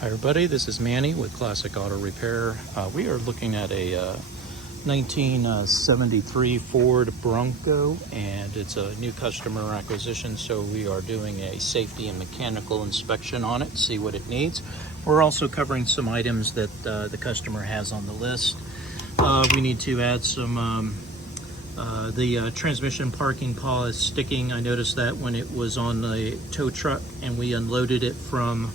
Hi everybody, this is Manny with Classic Auto Repair. We are looking at a 1973 Ford Bronco, and it's a new customer acquisition, so we are doing a safety and mechanical inspection on it to see what it needs. We're also covering some items that the customer has on the list. We need to add some the transmission parking paw is sticking. I noticed that when it was on the tow truck and we unloaded it from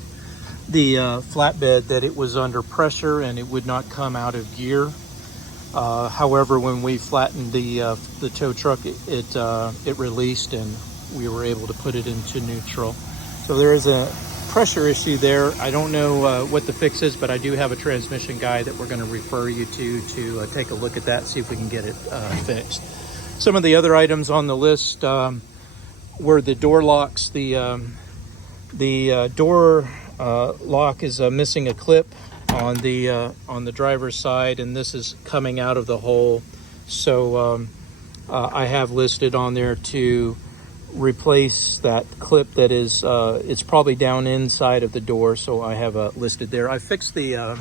the flatbed, that it was under pressure and it would not come out of gear. However, when we flattened the tow truck, it released and we were able to put it into neutral. So there is a pressure issue there. I don't know what the fix is, but I do have a transmission guy that we're going to refer you to take a look at that, see if we can get it fixed. Some of the other items on the list were the door locks. The door lock is missing a clip on the driver's side, and this is coming out of the hole. So I have listed on there to replace that clip that is it's probably down inside of the door, so I have listed there. I fixed the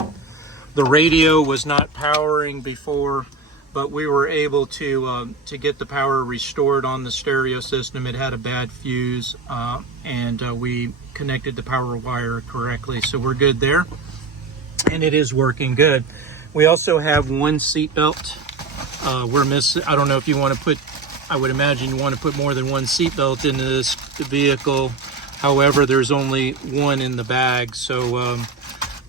radio was not powering before, but we were able to get the power restored on the stereo system. It had a bad fuse, and we connected the power wire correctly, so we're good there, and it is working good. We also have one seat belt. We're missing. I don't know if you want to put, I would imagine you want to put more than one seat belt into this vehicle. However, there's only one in the bag, so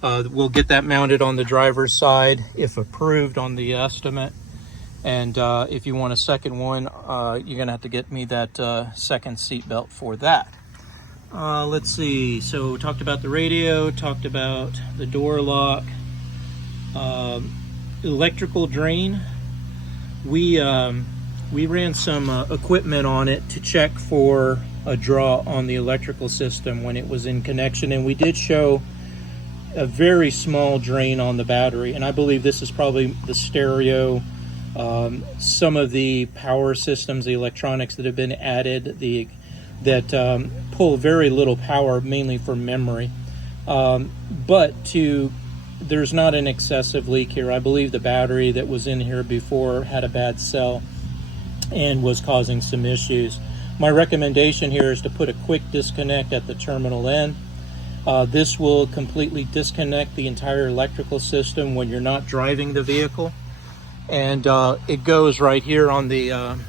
we'll get that mounted on the driver's side if approved on the estimate. And if you want a second one, you're gonna have to get me that second seat belt for that. Let's see, so talked about the radio, talked about the door lock, electrical drain. We ran some equipment on it to check for a draw on the electrical system when it was in connection, and we did show a very small drain on the battery, and I believe this is probably the stereo. Some of the power systems, the electronics that have been added, that pull very little power, mainly for memory. But there's not an excessive leak here. I believe the battery that was in here before had a bad cell and was causing some issues. My recommendation here is to put a quick disconnect at the terminal end. This will completely disconnect the entire electrical system when you're not driving the vehicle. And it goes right here on the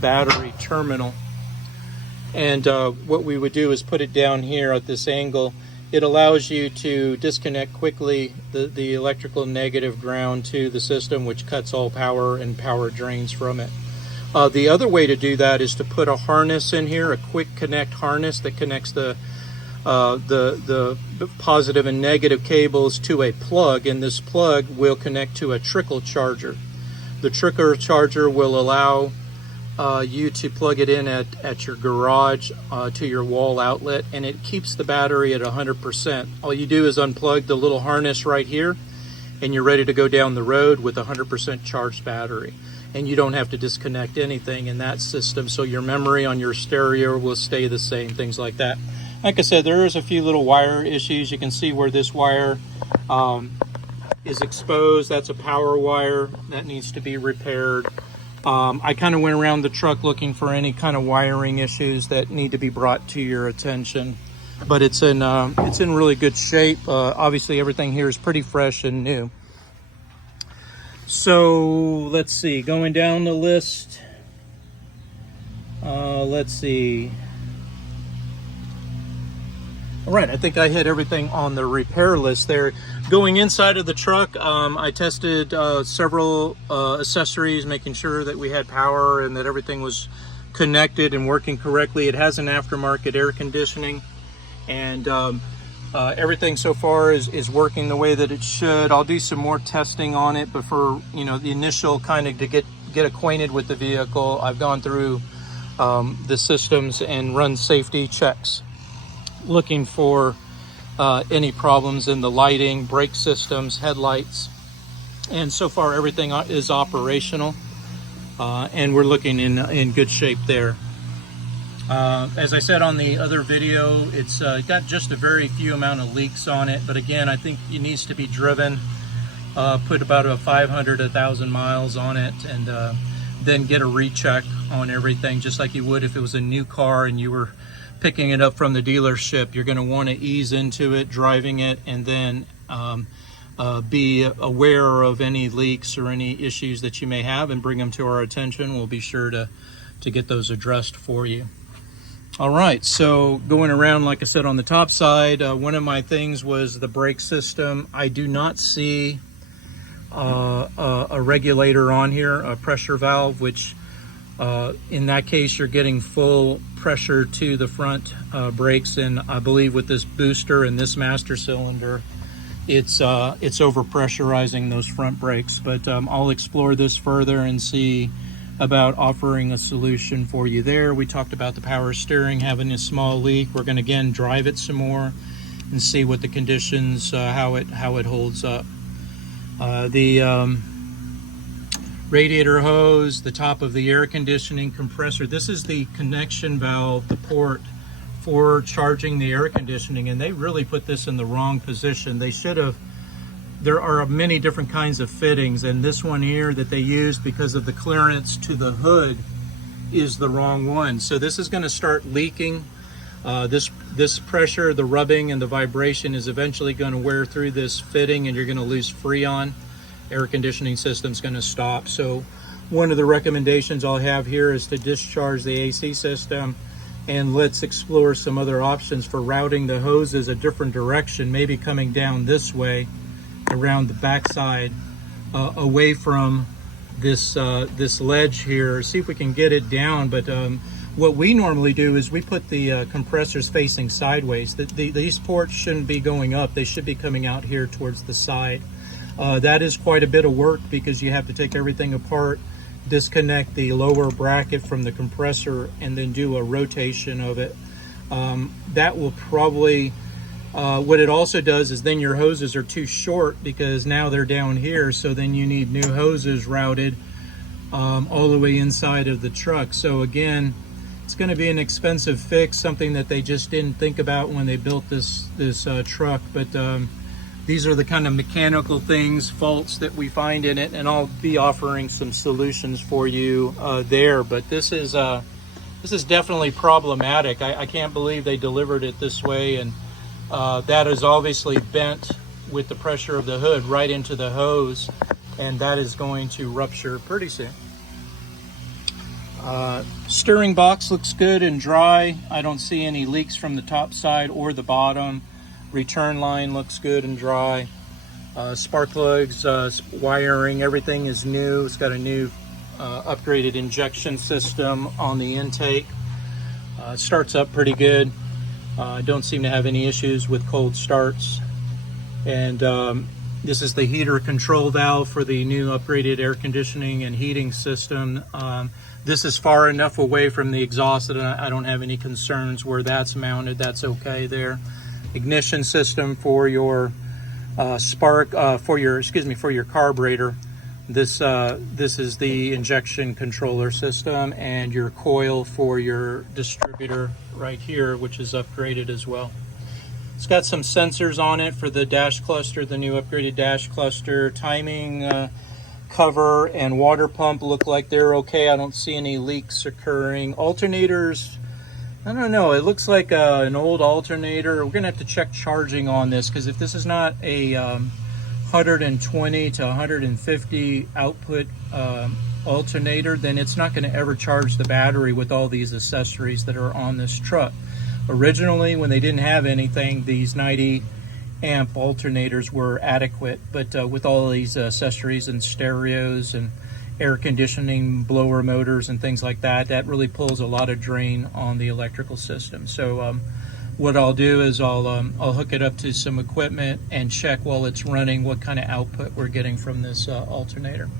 battery terminal. And what we would do is put it down here at this angle. It allows you to disconnect quickly the electrical negative ground to the system, which cuts all power and power drains from it. The other way to do that is to put a harness in here, a quick connect harness that connects the positive and negative cables to a plug, and this plug will connect to a trickle charger. The trickle charger will allow you to plug it in at your garage to your wall outlet, and it keeps the battery at 100%. All you do is unplug the little harness right here, and you're ready to go down the road with a 100% charged battery. And you don't have to disconnect anything in that system, so your memory on your stereo will stay the same, things like that. Like I said, there is a few little wire issues. You can see where this wire is exposed. That's a power wire that needs to be repaired. I kind of went around the truck looking for any kind of wiring issues that need to be brought to your attention, but it's in really good shape. Obviously, everything here is pretty fresh and new. So let's see, going down the list. Let's see. All right, I think I hit everything on the repair list there. Going inside of the truck, I tested several accessories, making sure that we had power and that everything was connected and working correctly. It has an aftermarket air conditioning, and everything so far is working the way that it should. I'll do some more testing on it, but for the initial kind of to get acquainted with the vehicle, I've gone through the systems and run safety checks, looking for any problems in the lighting, brake systems, headlights, and so far everything is operational, and we're looking in good shape there. As I said on the other video, it's got just a very few amount of leaks on it, but again, I think it needs to be driven. Put about 500 to 1,000 miles on it, and then get a recheck on everything, just like you would if it was a new car and you were picking it up from the dealership. You're going to want to ease into it, driving it, and then be aware of any leaks or any issues that you may have and bring them to our attention. We'll be sure to get those addressed for you. All right, so going around, like I said, on the top side, one of my things was the brake system. I do not see a regulator on here, a pressure valve, which in that case you're getting full pressure to the front brakes, and I believe with this booster and this master cylinder, it's over pressurizing those front brakes. But I'll explore this further and see about offering a solution for you there. We talked about the power steering having a small leak. We're going to again drive it some more and see what the conditions, how it holds up. The radiator hose, the top of the air conditioning compressor. This is the connection valve, the port for charging the air conditioning, and they really put this in the wrong position. They should have. There are many different kinds of fittings, and this one here that they used because of the clearance to the hood is the wrong one. So this is going to start leaking. This pressure, the rubbing and the vibration is eventually going to wear through this fitting, and you're going to lose freon. Air conditioning system's going to stop. So one of the recommendations I'll have here is to discharge the AC system, and let's explore some other options for routing the hoses a different direction, maybe coming down this way around the backside, away from this ledge here. See if we can get it down. But what we normally do is we put the compressors facing sideways. These ports shouldn't be going up. They should be coming out here towards the side. That is quite a bit of work because you have to take everything apart, disconnect the lower bracket from the compressor, and then do a rotation of it. That will probably, what it also does is then your hoses are too short because now they're down here, so then you need new hoses routed all the way inside of the truck. So again, it's going to be an expensive fix, something that they just didn't think about when they built this truck. But these are the kind of mechanical things, faults that we find in it, and I'll be offering some solutions for you there. But this is definitely problematic. I can't believe they delivered it this way, and that is obviously bent with the pressure of the hood right into the hose, and that is going to rupture pretty soon. Steering box looks good and dry. I don't see any leaks from the top side or the bottom. Return line looks good and dry. Spark plugs, wiring, everything is new. It's got a new upgraded injection system on the intake. It starts up pretty good. Don't seem to have any issues with cold starts. And this is the heater control valve for the new upgraded air conditioning and heating system. This is far enough away from the exhaust that I don't have any concerns where that's mounted. That's okay there. Ignition system for your for your carburetor. This is the injection controller system, and your coil for your distributor right here, which is upgraded as well. It's got some sensors on it for the dash cluster, the new upgraded dash cluster. Timing cover and water pump look like they're okay. I don't see any leaks occurring. Alternators, I don't know. It looks like an old alternator. We're going to have to check charging on this, because if this is not a 120 to 150 output alternator, then it's not going to ever charge the battery with all these accessories that are on this truck. Originally, when they didn't have anything, these 90 amp alternators were adequate, but with all these accessories and stereos and air conditioning, blower motors and things like that, that really pulls a lot of drain on the electrical system. So what I'll do is I'll hook it up to some equipment and check while it's running what kind of output we're getting from this alternator.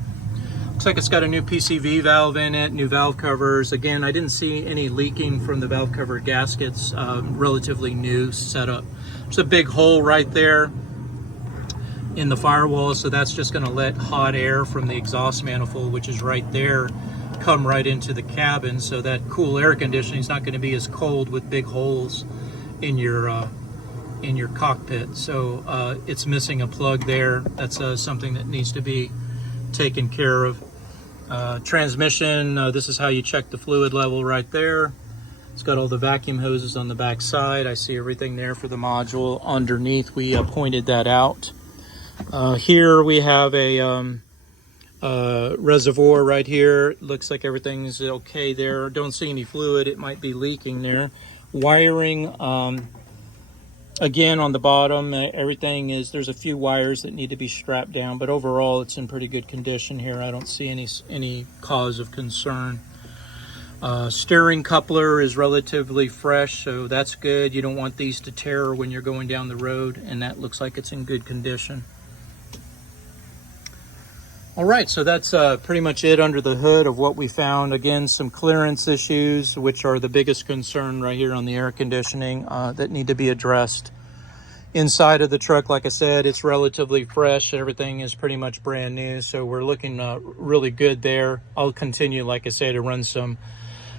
Looks like it's got a new PCV valve in it, new valve covers. Again, I didn't see any leaking from the valve cover gaskets. Relatively new setup. There's a big hole right there in the firewall, so that's just going to let hot air from the exhaust manifold, which is right there, come right into the cabin, so that cool air conditioning is not going to be as cold with big holes in your cockpit. So it's missing a plug there. That's something that needs to be taken care of. Transmission, this is how you check the fluid level right there. It's got all the vacuum hoses on the back side. I see everything there for the module. Underneath, we pointed that out. Here we have a reservoir right here. Looks like everything's okay there. Don't see any fluid. It might be leaking there. Wiring, again, on the bottom, everything is, there's a few wires that need to be strapped down, but overall it's in pretty good condition here. I don't see any cause of concern. Steering coupler is relatively fresh, so that's good. You don't want these to tear when you're going down the road, and that looks like it's in good condition. All right, so that's pretty much it under the hood of what we found. Again, some clearance issues, which are the biggest concern right here on the air conditioning, that need to be addressed. Inside of the truck, like I said, it's relatively fresh. Everything is pretty much brand new, so we're looking really good there. I'll continue, like I say, to run some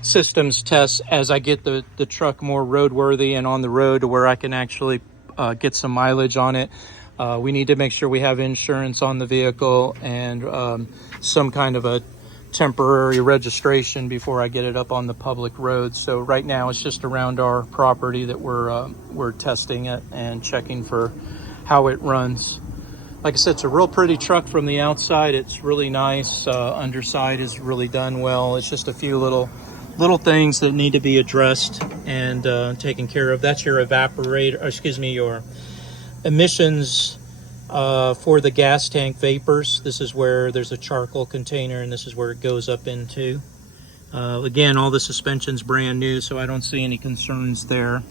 systems tests as I get the truck more roadworthy and on the road to where I can actually get some mileage on it. We need to make sure we have insurance on the vehicle and some kind of a temporary registration before I get it up on the public road. So right now it's just around our property that we're testing it and checking for how it runs. Like I said, it's a real pretty truck from the outside. It's really nice. Underside is really done well. It's just a few little things that need to be addressed and taken care of. That's your evaporator, excuse me, your emissions for the gas tank vapors. This is where there's a charcoal container, and this is where it goes up into. Again, all the suspension's brand new, so I don't see any concerns there.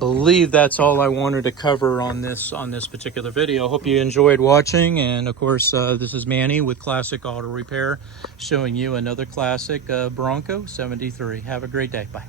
Believe that's all I wanted to cover on this particular video. Hope you enjoyed watching, and of course this is Manny with Classic Auto Repair, showing you another classic Bronco 73. Have a great day. Bye.